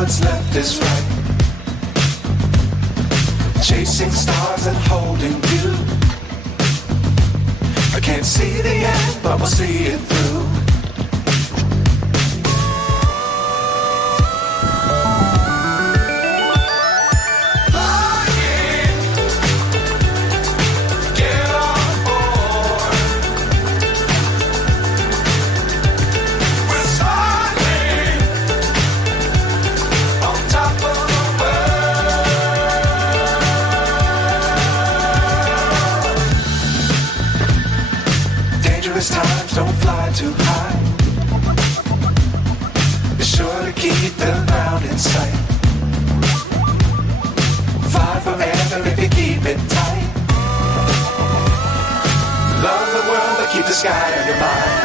what's left is right. Chasing stars and holding you. I can't see the end, but we'll see it through. Times don't fly too high. Be sure to keep the ground in sight. Fly forever if you keep it tight. Love the world, but keep the sky on your mind.